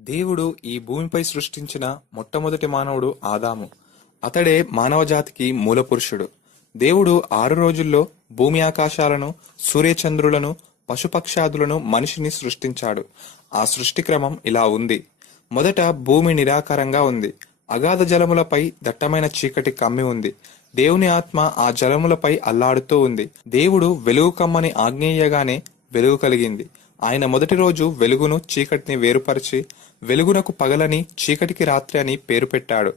దేవుడు ఈ భూమిపై సృష్టించిన మొట్టమొదటి మానవుడు ఆదాము. అతడే మానవజాతికి మూలపురుషుడు. దేవుడు 6 రోజుల్లో భూమి ఆకాశాలను, సూర్యచంద్రులను, పశుపక్షాదులను, మనిషిని సృష్టించాడు. ఆ సృష్టి క్రమం ఇలా ఉంది. మొదట భూమి నిరాకారంగా ఉంది. అగాధ జలములపై దట్టమైన చీకటి కమ్మి ఉంది. దేవుని ఆత్మ ఆ జలములపై అల్లాడుతూ ఉంది. దేవుడు వెలుగు కమ్మని ఆజ్ఞేయగానే వెలుగు కలిగింది. ఆయన మొదటి రోజు వెలుగును చీకటిని వేరుపరిచి వెలుగునకు పగలని చీకటికి రాత్రి అని పేరు పెట్టాడు.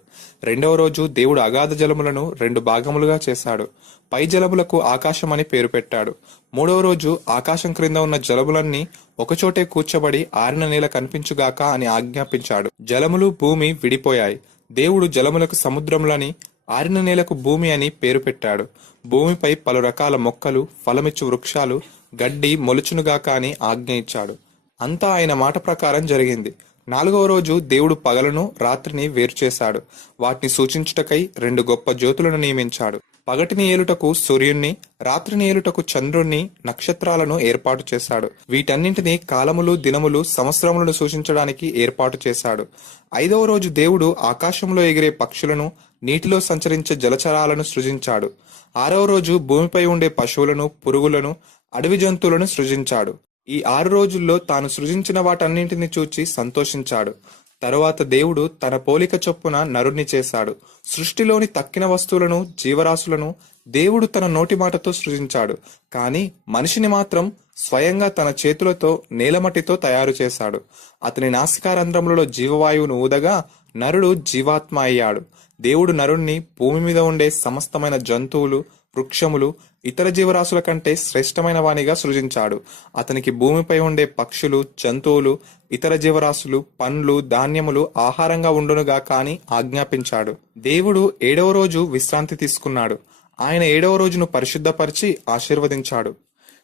రెండవ రోజు దేవుడు అగాధ జలములను 2 భాగములుగా చేశాడు. పై జలములకు ఆకాశం అని పేరు పెట్టాడు. మూడవ రోజు ఆకాశం క్రింద ఉన్న జలములన్నీ ఒకచోటే కూర్చబడి ఆరిన నేల కనిపించుగాక అని ఆజ్ఞాపించాడు. జలములు భూమి విడిపోయాయి. దేవుడు జలములకు సముద్రములని, ఆరిన నేలకు భూమి అని పేరు పెట్టాడు. భూమిపై పలు రకాల మొక్కలు, ఫలమిచ్చు వృక్షాలు, గడ్డి మొలుచునుగాక అని ఆజ్ఞ ఇచ్చాడు. అంతా ఆయన మాట ప్రకారం జరిగింది. 4వ రోజు దేవుడు పగలను రాత్రిని వేరు చేశాడు. వాటిని సూచించుటకై 2 గొప్ప జ్యోతులను నియమించాడు. పగటిని ఏలుటకు సూర్యుణ్ణి, రాత్రిని ఏలుటకు చంద్రుణ్ణి, నక్షత్రాలను ఏర్పాటు చేశాడు. వీటన్నింటినీ కాలములు, దినములు, సంవత్సరములను సూచించడానికి ఏర్పాటు చేశాడు. 5వ రోజు దేవుడు ఆకాశంలో ఎగిరే పక్షులను, నీటిలో సంచరించే జలచరాలను సృజించాడు. 6వ రోజు భూమిపై ఉండే పశువులను, పురుగులను, అడవి జంతువులను సృజించాడు. ఈ 6 రోజుల్లో తాను సృజించిన వాటన్నింటిని చూచి సంతోషించాడు. తరువాత దేవుడు తన పోలిక చొప్పున నరుణ్ణి చేశాడు. సృష్టిలోని తక్కిన వస్తువులను, జీవరాశులను దేవుడు తన నోటి మాటతో సృజించాడు. కానీ మనిషిని మాత్రం స్వయంగా తన చేతులతో నేలమట్టితో తయారు చేశాడు. అతని నాసికారంధ్రములలో జీవవాయువును ఊదగా నరుడు జీవాత్మ అయ్యాడు. దేవుడు నరుణ్ణి భూమి మీద ఉండే సమస్తమైన జంతువులు, వృక్షములు, ఇతర జీవరాశుల కంటే శ్రేష్టమైన వానిగా సృజించాడు. అతనికి భూమిపై ఉండే పక్షులు, జంతువులు, ఇతర జీవరాశులు, పండ్లు, ధాన్యములు ఆహారంగా ఉండునుగా కాని ఆజ్ఞాపించాడు. దేవుడు 7వ రోజు విశ్రాంతి తీసుకున్నాడు. ఆయన 7వ రోజును పరిశుద్ధపరిచి ఆశీర్వదించాడు.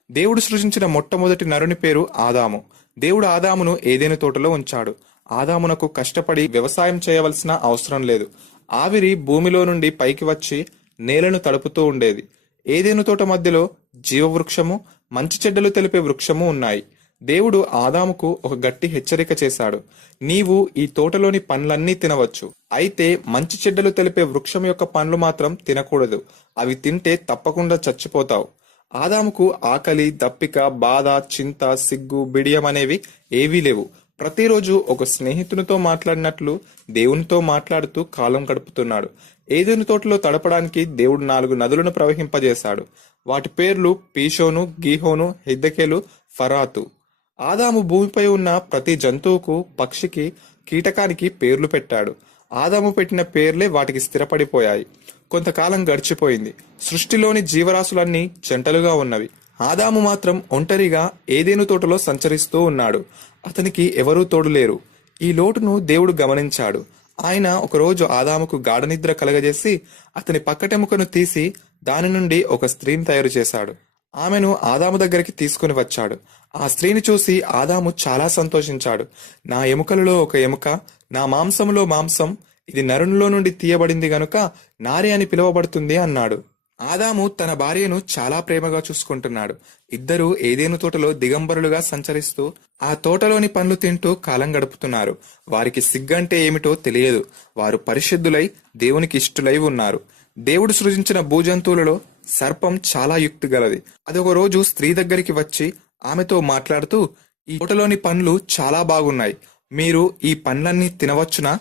దేవుడు సృజించిన మొట్టమొదటి నరుని పేరు ఆదాము. దేవుడు ఆదామును ఏదెను తోటలో ఉంచాడు. ఆదామునకు కష్టపడి వ్యవసాయం చేయవలసిన అవసరం లేదు. ఆవిరి భూమిలో నుండి పైకి వచ్చి నేలను తడుపుతూ ఉండేది. ఏదెను తోట మధ్యలో జీవవృక్షము, మంచి చెడ్డలు తెలిపే వృక్షము ఉన్నాయి. దేవుడు ఆదాముకు ఒక గట్టి హెచ్చరిక చేశాడు. నీవు ఈ తోటలోని పండ్లన్నీ తినవచ్చు, అయితే మంచి చెడ్డలు తెలిపే వృక్షం యొక్క పండ్లు మాత్రం తినకూడదు. అవి తింటే తప్పకుండా చచ్చిపోతావు. ఆదాముకు ఆకలి, దప్పిక, బాధ, చింత, సిగ్గు, బిడియం అనేవి ఏవీ లేవు. ప్రతిరోజు ఒక స్నేహితునితో మాట్లాడినట్లు దేవునితో మాట్లాడుతూ కాలం గడుపుతున్నాడు. ఏదెను తోటలో తడపడానికి దేవుడు 4 నదులను ప్రవహింపజేశాడు. వాటి పేర్లు పీషోను, గీహోను, హిద్దెకెలు, ఫరాతు. ఆదాము భూమిపై ఉన్న ప్రతి జంతువుకు, పక్షికి, కీటకానికి పేర్లు పెట్టాడు. ఆదాము పెట్టిన పేర్లే వాటికి స్థిరపడిపోయాయి. కొంతకాలం గడిచిపోయింది. సృష్టిలోని జీవరాశులన్నీ జంటలుగా ఉన్నవి. ఆదాము మాత్రం ఒంటరిగా ఏదెను తోటలో సంచరిస్తూ ఉన్నాడు. అతనికి ఎవరూ తోడులేరు. ఈ లోటును దేవుడు గమనించాడు. ఆయన ఒకరోజు ఆదాముకు గాఢనిద్ర కలగజేసి అతని పక్కటెముకను తీసి దాని నుండి ఒక స్త్రీని తయారు చేశాడు. ఆమెను ఆదాము దగ్గరికి తీసుకుని వచ్చాడు. ఆ స్త్రీని చూసి ఆదాము చాలా సంతోషించాడు. నా ఎముకలలో ఒక ఎముక, నా మాంసములో మాంసం, ఇది నరునిలో నుండి తీయబడింది గనుక నారి అని పిలువబడుతుంది అన్నాడు. ఆదాము తన భార్యను చాలా ప్రేమగా చూసుకుంటున్నాడు. ఇద్దరూ ఏదెను తోటలో దిగంబరులుగా సంచరిస్తూ ఆ తోటలోని పండ్లు తింటూ కాలం గడుపుతున్నారు. వారికి సిగ్గంటే ఏమిటో తెలియదు. వారు పరిశుద్ధులై దేవునికి ఇష్టులై ఉన్నారు. దేవుడు సృజించిన భూజంతువులలో సర్పం చాలా యుక్తి గలది. అది ఒక రోజు స్త్రీ దగ్గరికి వచ్చి ఆమెతో మాట్లాడుతూ, ఈ తోటలోని పండ్లు చాలా బాగున్నాయి. మీరు ఈ పండ్లన్నీ తినవచ్చునా?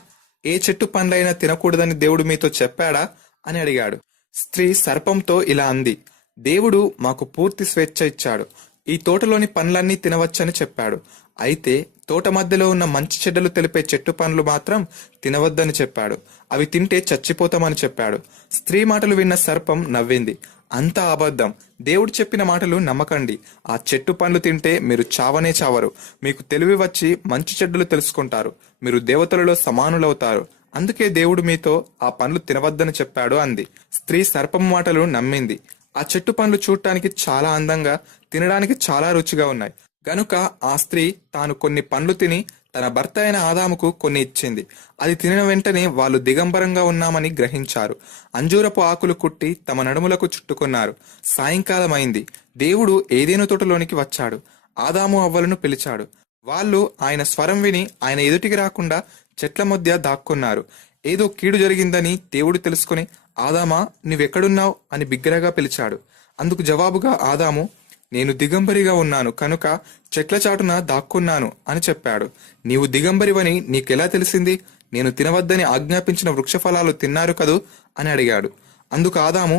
ఏ చెట్టు పండ్లైనా తినకూడదని దేవుడు మీతో చెప్పాడా అని అడిగాడు. స్త్రీ సర్పంతో ఇలా అంది, దేవుడు మాకు పూర్తి స్వేచ్ఛ ఇచ్చాడు. ఈ తోటలోని పండ్లన్నీ తినవచ్చని చెప్పాడు. అయితే తోట మధ్యలో ఉన్న మంచి చెడ్డలు తెలిపే చెట్టు పండ్లు మాత్రం తినవద్దని చెప్పాడు. అవి తింటే చచ్చిపోతామని చెప్పాడు. స్త్రీ మాటలు విన్న సర్పం నవ్వింది. అంతా అబద్ధం. దేవుడు చెప్పిన మాటలు నమ్మకండి. ఆ చెట్టు పండ్లు తింటే మీరు చావనే చావరు. మీకు తెలివి వచ్చి మంచి చెడ్డలు తెలుసుకుంటారు. మీరు దేవతలలో సమానులవుతారు. అందుకే దేవుడు మీతో ఆ పండ్లు తినవద్దని చెప్పాడు అంది. స్త్రీ సర్పం మాటలు నమ్మింది. ఆ చెట్టు పండ్లు చూడటానికి చాలా అందంగా, తినడానికి చాలా రుచిగా ఉన్నాయి గనుక ఆ స్త్రీ తాను కొన్ని పండ్లు తిని తన భర్త అయిన ఆదాముకు కొన్ని ఇచ్చింది. అది తినిన వెంటనే వాళ్ళు దిగంబరంగా ఉన్నామని గ్రహించారు. అంజూరపు ఆకులు కుట్టి తమ నడుములకు చుట్టుకున్నారు. సాయంకాలం అయింది. దేవుడు ఏదెను తోటలోనికి వచ్చాడు. ఆదాము అవ్వలను పిలిచాడు. వాళ్ళు ఆయన స్వరం విని ఆయన ఎదుటికి రాకుండా చెట్ల మధ్య దాక్కున్నారు. ఏదో కీడు జరిగిందని దేవుడు తెలుసుకుని, ఆదామా, నువ్వెక్కడున్నావు అని బిగ్గరగా పిలిచాడు. అందుకు జవాబుగా ఆదాము, నేను దిగంబరిగా ఉన్నాను కనుక చెట్ల చాటున దాక్కున్నాను అని చెప్పాడు. నీవు దిగంబరివని నీకెలా తెలిసింది? నేను తినవద్దని ఆజ్ఞాపించిన వృక్షఫలాలు తిన్నారు కదూ అని అడిగాడు. అందుకు ఆదాము,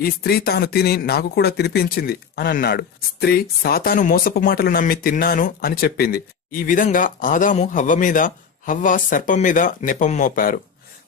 ఈ స్త్రీ తాను తిని నాకు కూడా తినిపించింది అని అన్నాడు. స్త్రీ సాతాను మోసపు మాటలు నమ్మి తిన్నాను అని చెప్పింది. ఈ విధంగా ఆదాము హవ్వ మీద, హవ్వ సర్పం మీద నెపం మోపారు.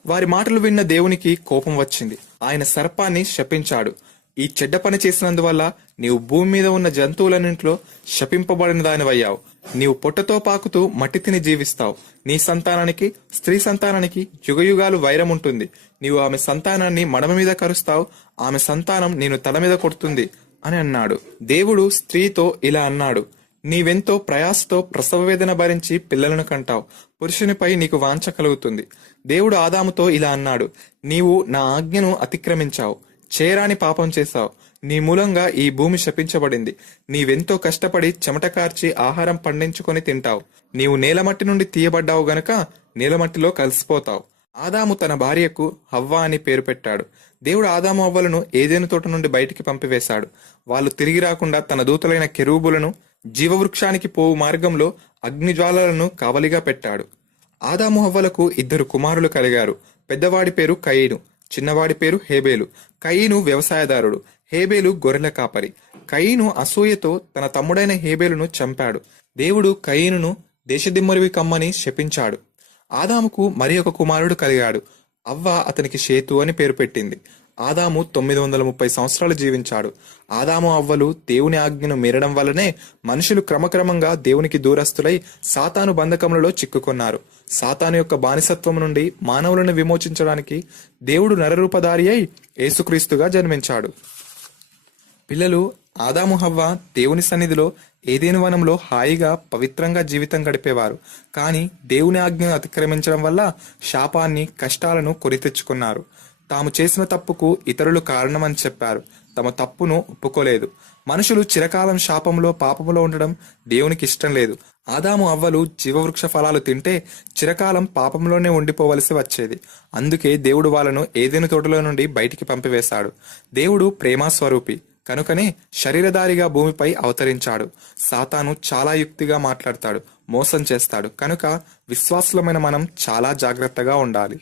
వారి మాటలు విన్న దేవునికి కోపం వచ్చింది. ఆయన సర్పాన్ని శపించాడు. ఈ చెడ్డ పని చేసినందువల్ల నీవు భూమి మీద ఉన్న జంతువులన్నింటిలో శపింపబడిన దానివయ్యావు. నీవు పొట్టతో పాకుతూ మట్టి తిని జీవిస్తావు. నీ సంతానానికి స్త్రీ సంతానానికి యుగయుగాలు వైరం ఉంటుంది. నీవు ఆమె సంతానాన్ని మడమ మీద కరుస్తావు, ఆమె సంతానం నేను తల మీద కొడుతుంది అని అన్నాడు. దేవుడు స్త్రీతో ఇలా అన్నాడు, నీవెంతో ప్రయాసతో ప్రసవ వేదన భరించి పిల్లలను కంటావు, పురుషునిపై నీకు వాంఛ కలుగుతుంది. దేవుడు ఆదాముతో ఇలా అన్నాడు, నీవు నా ఆజ్ఞను అతిక్రమించావు, చేరాని పాపం చేశావు. నీ మూలంగా ఈ భూమి శపించబడింది. నీవెంతో కష్టపడి చెమట కార్చి ఆహారం పండించుకొని తింటావు. నీవు నేలమట్టి నుండి తీయబడ్డావు గనక నేలమట్టిలో కలిసిపోతావు. ఆదాము తన భార్యకు హవ్వ అని పేరు పెట్టాడు. దేవుడు ఆదాము అవ్వలను ఏదెను తోట నుండి బయటికి పంపివేశాడు. వాళ్ళు తిరిగి రాకుండా తన దూతలైన కెరూబులను జీవవృక్షానికి పోవు మార్గంలో అగ్నిజ్వాలలను కావలిగా పెట్టాడు. ఆదాము హవ్వలకు 2 కుమారులు కలిగారు. పెద్దవాడి పేరు కయీను, చిన్నవాడి పేరు హేబేలు. కయీను వ్యవసాయదారుడు, హేబేలు గొర్రెల కాపరి. కయీను అసూయతో తన తమ్ముడైన హేబేలును చంపాడు. దేవుడు కయీనును దేశదిమ్మరివి కమ్మని శపించాడు. ఆదాముకు మరి ఒక కుమారుడు కలిగాడు. అవ్వ అతనికి షేతు అని పేరు పెట్టింది. ఆదాము 930 సంవత్సరాలు జీవించాడు. ఆదాము అవ్వలు దేవుని ఆజ్ఞను మీరడం వల్లనే మనుషులు క్రమక్రమంగా దేవునికి దూరస్తులై సాతాను బంధకములలో చిక్కుకున్నారు. సాతాను యొక్క బానిసత్వం నుండి మానవులను విమోచించడానికి దేవుడు నరరూపధారి అయి యేసుక్రీస్తుగా జన్మించాడు. పిల్లలు, ఆదాము హవ్వ దేవుని సన్నిధిలో ఏదేను వనంలో హాయిగా పవిత్రంగా జీవితం గడిపేవారు. కానీ దేవుని ఆజ్ఞను అతిక్రమించడం వల్ల శాపాన్ని, కష్టాలను కొని తెచ్చుకున్నారు. తాము చేసిన తప్పుకు ఇతరులు కారణమని చెప్పారు. తమ తప్పును ఒప్పుకోలేదు. మనుషులు చిరకాలం శాపంలో, పాపములో ఉండడం దేవునికి ఇష్టం లేదు. ఆదాము అవ్వలు జీవవృక్ష ఫలాలు తింటే చిరకాలం పాపంలోనే ఉండిపోవలసి వచ్చేది. అందుకే దేవుడు వాళ్ళను ఏదెను తోటలో నుండి బయటికి పంపివేశాడు. దేవుడు ప్రేమాస్వరూపి కనుకనే శరీరధారిగా భూమిపై అవతరించాడు. సాతాను చాలా యుక్తిగా మాట్లాడతాడు, మోసం చేస్తాడు. కనుక విశ్వాసులమైన మనం చాలా జాగ్రత్తగా ఉండాలి.